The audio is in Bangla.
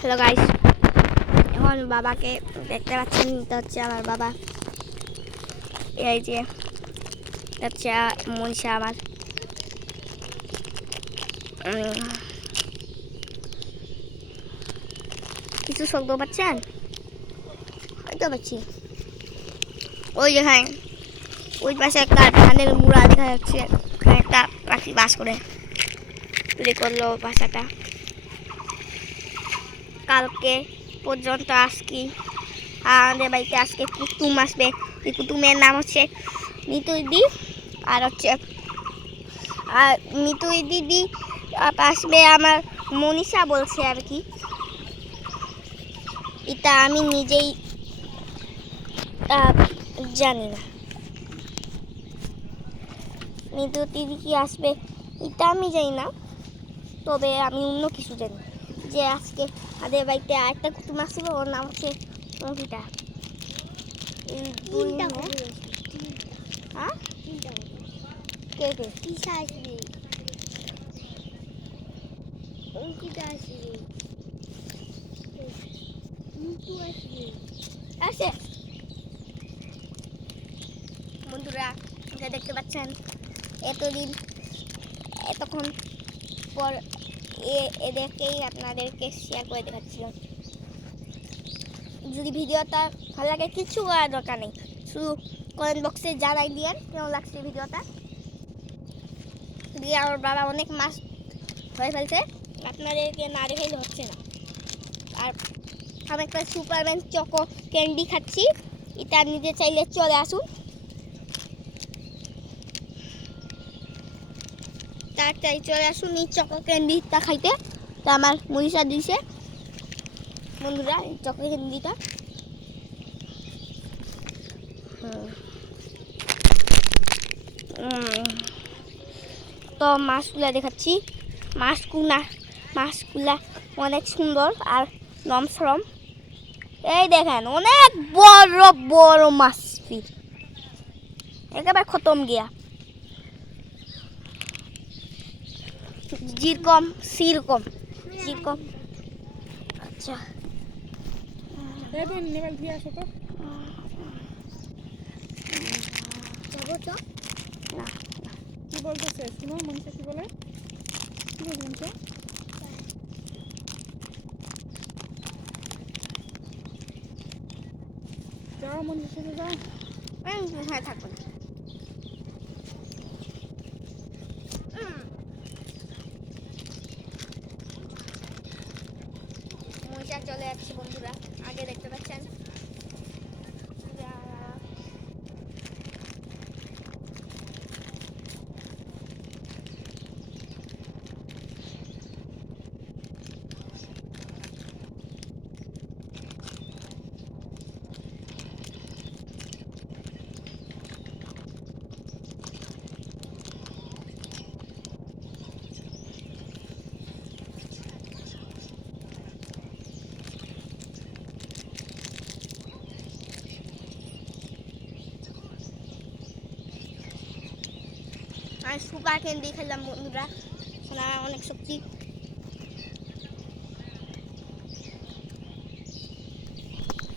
হ্যালো গাইস, এখন বাবাকে দেখতে পাচ্ছেন। এটা হচ্ছে আমার বাবা। এই যে হচ্ছে মনীষা আমার। কিছু শব্দ পাচ্ছেন? হয়তো পাচ্ছি। ওই যেখানে ওই পাশে একটা ধানের মুড়া দেখা যাচ্ছে, ওখানে একটা পাখি বাস করে তুলে করলো বাসাটা। কালকে পর্যন্ত আজকে আমাদের বাড়িতে আজকে কুটুম আসবে। এই কুটুমের নাম হচ্ছে মিতুই দি। আর হচ্ছে মিতুই দিদি আসবে আমার মনীষা বলছে আর কি। এটা আমি নিজেই জানি না মিতু দিদি কি আসবে এটা আমি জানি না, তবে আমি অন্য কিছু জানি যে আজকে আমাদের বাড়িতে আরেকটা কুটুম আসবে, ওর নাম হচ্ছে অঙ্কিতা। এই দুই হ্যাঁ কে কে তিশা আসবে, অঙ্কিতা আসবে, মিতু আসবে। আসে বন্ধুরা, যা দেখতে পাচ্ছেন এতক্ষণ পর এদেরকেই আপনাদেরকে শেয়ার করে দেখাচ্ছিলাম। যদি ভিডিওটা ভালো লাগে কিছু করার দরকার নেই, শুধু কমেন্ট বক্সে জানাই দিয়েন কেমন লাগছে ভিডিওটা। দিয়ে আমার বাবা অনেক মাছ হয়ে ফেলছে, আপনাদেরকে না দেখাইলে হচ্ছে না। আর আমি একটা সুপারম্যান চকো ক্যান্ডি খাচ্ছি, এটা নিতে চাইলে চলে আসুন। তাড়াতাড়ি চলে আসুন এই চকো ক্যান্ডিটা খাইতে। তা আমার মনীষা দিয়েছে বন্ধুরা এই চকো ক্যান্ডিটা। তো মাছগুলা দেখাচ্ছি। মাছগুলা অনেক সুন্দর আর নমসরম। এই দেখেন অনেক বড় বড় মাছ, একেবারে খতম গিয়া, যেরকম সেরকম যেরকম। আচ্ছা যাবো তো না। কি বলতেছে শুনো, মনীষা কি বলে? কি বলছে মনীষা? যাও মনীষার সাথে যাও। হ্যাঁ থাকুন। মনীষা চলে যাচ্ছি বন্ধুরা, আগে দেখতে পাচ্ছেন। আমি সুপার ক্যান্ডি খেলাম বন্ধুরা, এখন আমার অনেক শক্তি।